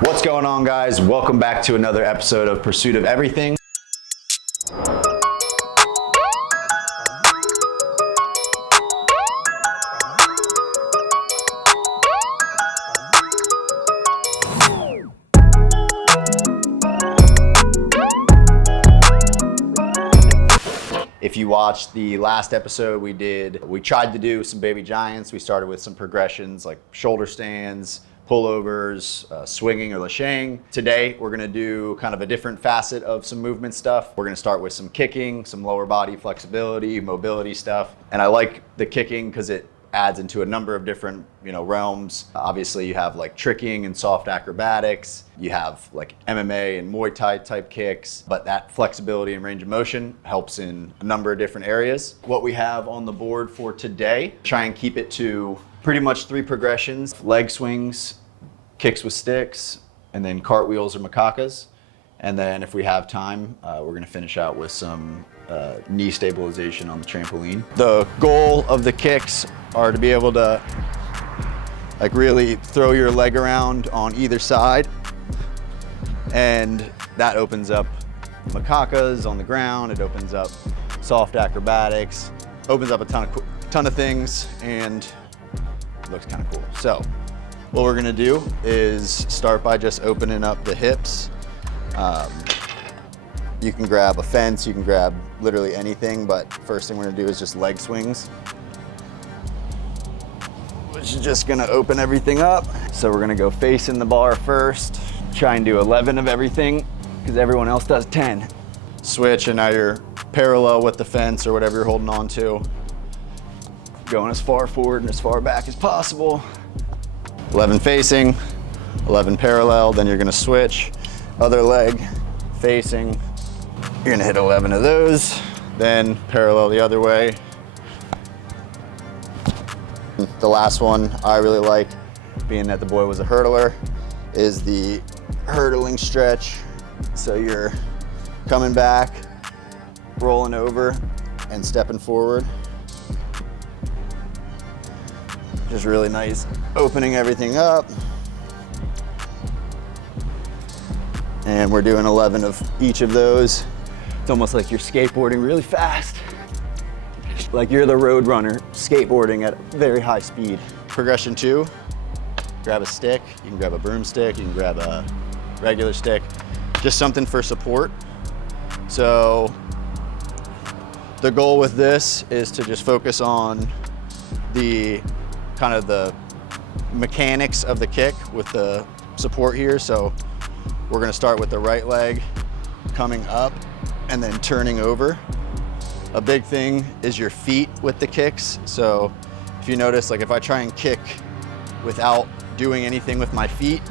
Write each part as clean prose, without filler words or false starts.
What's going on, guys? Welcome back to another episode of Pursuit of Everything. If you watched the last episode we tried to do some baby giants. We started with some progressions like shoulder stands, pullovers, swinging or lashang. Today, we're gonna do kind of a different facet of some movement stuff. We're gonna start with some kicking, some lower body flexibility, mobility stuff. And I like the kicking because it adds into a number of different, realms. Obviously, you have like tricking and soft acrobatics. You have like MMA and Muay Thai type kicks, but that flexibility and range of motion helps in a number of different areas. What we have on the board for today, try and keep it to pretty much 3 progressions: leg swings, kicks with sticks, and then cartwheels or makokas. And then if we have time, we're gonna finish out with some knee stabilization on the trampoline. The goal of the kicks are to be able to like really throw your leg around on either side. And that opens up makokas on the ground. It opens up soft acrobatics, opens up a ton of things, and it looks kind of cool. So what we're gonna do is start by just opening up the hips. You can grab a fence, you can grab literally anything, but first thing we're gonna do is just leg swings, which is just gonna open everything up. So we're gonna go facing the bar first, try and do 11 of everything, because everyone else does 10. Switch, and now you're parallel with the fence or whatever you're holding on to, going as far forward and as far back as possible. 11 facing, 11 parallel, then you're gonna switch, other leg facing. You're gonna hit 11 of those, then parallel the other way. The last one I really like, being that the boy was a hurdler, is the hurdling stretch. So you're coming back, rolling over, and stepping forward. Just really nice, opening everything up. And we're doing 11 of each of those. It's almost like you're skateboarding really fast. Like you're the road runner skateboarding at very high speed. Progression 2, grab a stick. You can grab a broomstick, you can grab a regular stick, just something for support. So the goal with this is to just focus on the kind of the mechanics of the kick with the support here. So we're gonna start with the right leg coming up and then turning over. A big thing is your feet with the kicks. So if you notice, like if I try and kick without doing anything with my feet,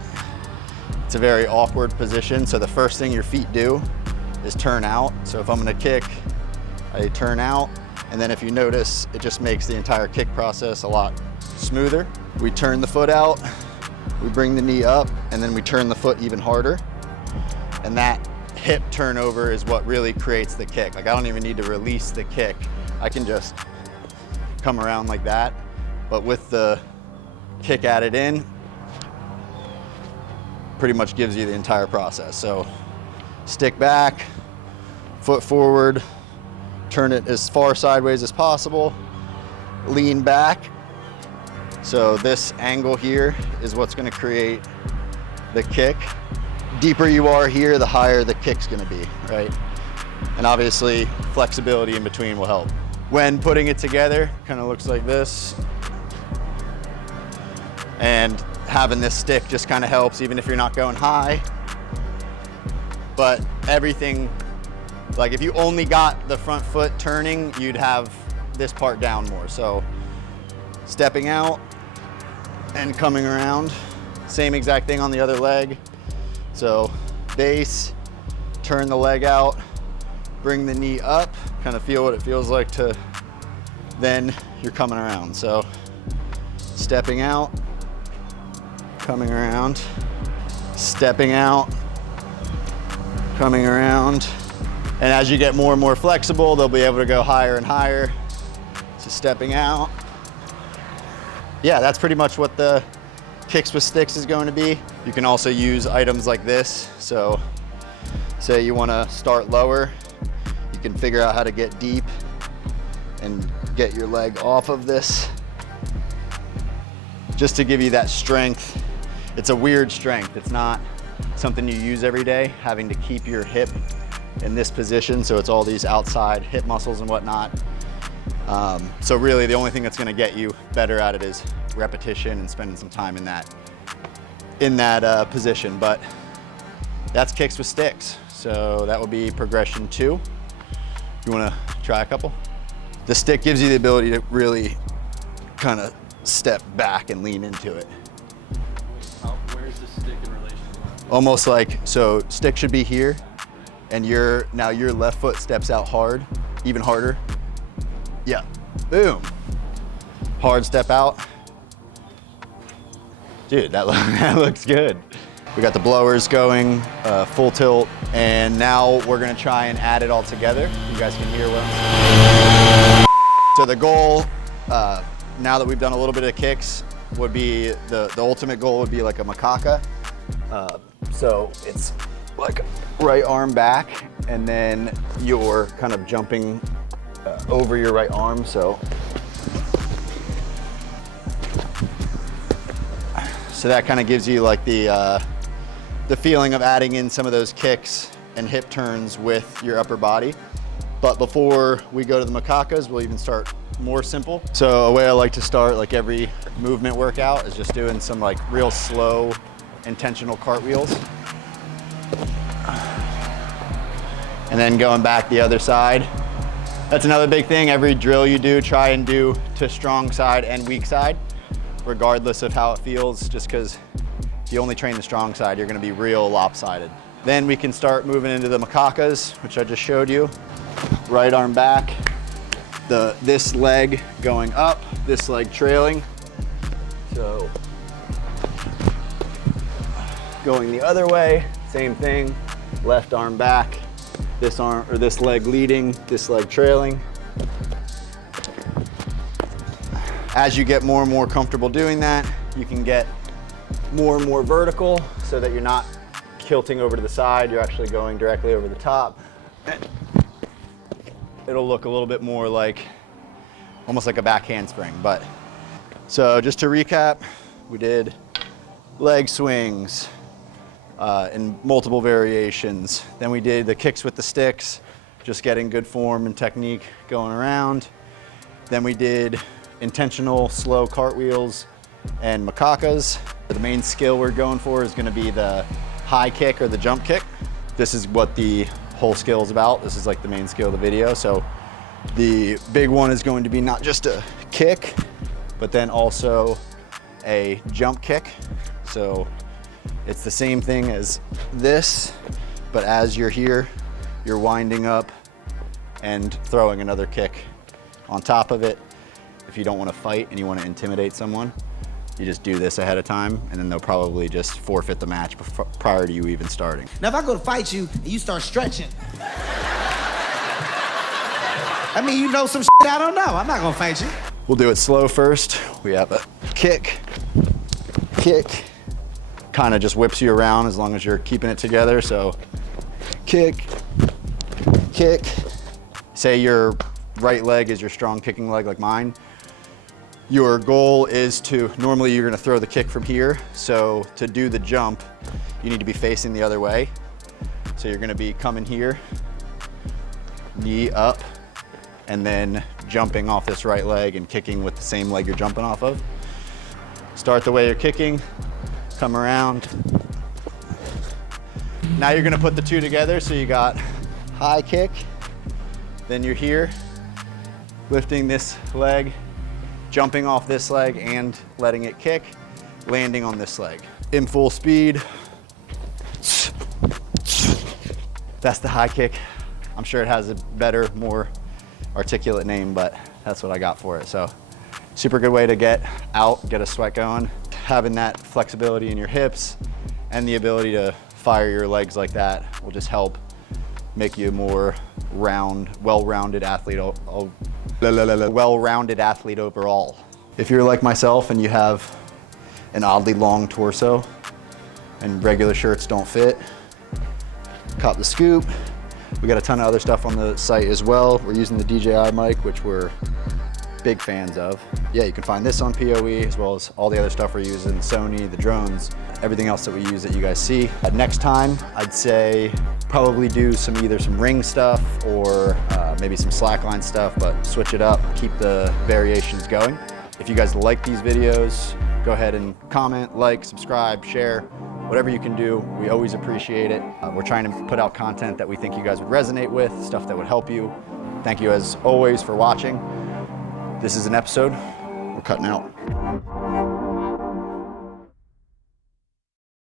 it's a very awkward position. So the first thing your feet do is turn out. So if I'm gonna kick, I turn out. And then if you notice, it just makes the entire kick process a lot smoother. We turn the foot out, we bring the knee up, and then we turn the foot even harder. And that hip turnover is what really creates the kick. Like I don't even need to release the kick. I can just come around like that. But with the kick added in, pretty much gives you the entire process. So stick back, foot forward, turn it as far sideways as possible, lean back. So this angle here is what's gonna create the kick. Deeper you are here, the higher the kick's gonna be, right? And obviously, flexibility in between will help. When putting it together, kind of looks like this. And having this stick just kind of helps, even if you're not going high. But everything, like if you only got the front foot turning, you'd have this part down more. So stepping out and coming around, same exact thing on the other leg. So base, turn the leg out, bring the knee up, kind of feel what it feels like to, then you're coming around. So stepping out, coming around, stepping out, coming around. And as you get more and more flexible, they'll be able to go higher and higher. So stepping out. Yeah, that's pretty much what the kicks with sticks is going to be. You can also use items like this. So say you want to start lower, you can figure out how to get deep and get your leg off of this, just to give you that strength. It's a weird strength. It's not something you use every day, having to keep your hip in this position. So it's all these outside hip muscles and whatnot. So really the only thing that's gonna get you better at it is repetition and spending some time in that position. But that's kicks with sticks. So that would be progression 2. You wanna try a couple? The stick gives you the ability to really kind of step back and lean into it. Where's the stick in relation to Almost like, so stick should be here, and now your left foot steps out hard, even harder. Yeah, boom. Hard step out. Dude, that looks good. We got the blowers going, full tilt, and now we're gonna try and add it all together. You guys can hear what I'm saying. So the goal, now that we've done a little bit of kicks, would be, the ultimate goal would be like a Makaka. So it's like right arm back, and then you're kind of jumping over your right arm. So that kind of gives you like the feeling of adding in some of those kicks and hip turns with your upper body. But before we go to the Makokas, we'll even start more simple. So a way I like to start like every movement workout is just doing some like real slow, intentional cartwheels. And then going back the other side. That's another big thing. Every drill you do, try and do to strong side and weak side, regardless of how it feels, just because if you only train the strong side, you're gonna be real lopsided. Then we can start moving into the Makokas, which I just showed you. Right arm back, this leg going up, this leg trailing. So going the other way, same thing. Left arm back, this leg leading, this leg trailing. As you get more and more comfortable doing that, you can get more and more vertical so that you're not tilting over to the side, you're actually going directly over the top. It'll look a little bit more like, almost like a back handspring. But, so just to recap, we did leg swings in multiple variations. Then we did the kicks with the sticks, just getting good form and technique going around. Then we did intentional slow cartwheels and Makokas. The main skill we're going for is gonna be the high kick or the jump kick. This is what the whole skill is about. This is like the main skill of the video. So the big one is going to be not just a kick, but then also a jump kick. So it's the same thing as this, but as you're here, you're winding up and throwing another kick on top of it. If you don't want to fight and you want to intimidate someone, you just do this ahead of time, and then they'll probably just forfeit the match prior to you even starting. Now, if I go to fight you and you start stretching, I mean, you know some shit I don't know. I'm not gonna fight you. We'll do it slow first. We have a kick, kick. Kind of just whips you around as long as you're keeping it together. So kick, kick. Say your right leg is your strong kicking leg like mine. Your goal is to, normally you're gonna throw the kick from here. So to do the jump, you need to be facing the other way. So you're gonna be coming here, knee up, and then jumping off this right leg and kicking with the same leg you're jumping off of. Start the way you're kicking, come around. Now you're gonna put the two together. So you got high kick, then you're here, lifting this leg, jumping off this leg and letting it kick, landing on this leg. In full speed. That's the high kick. I'm sure it has a better, more articulate name, but that's what I got for it. So super good way to get out, get a sweat going. Having that flexibility in your hips and the ability to fire your legs like that will just help make you a more well-rounded athlete overall. If you're like myself and you have an oddly long torso, and regular shirts don't fit. Caught the scoop. We got a ton of other stuff on the site as well. We're using the DJI mic, which we're big fans of. Yeah, you can find this on POE as well as all the other stuff we're using, Sony, the drones, everything else that we use that you guys see. Next time, I'd say probably do either some ring stuff or maybe some slackline stuff, but switch it up, keep the variations going. If you guys like these videos, go ahead and comment, like, subscribe, share, whatever you can do. We always appreciate it. We're trying to put out content that we think you guys would resonate with, stuff that would help you. Thank you as always for watching. This is an episode. We're cutting out.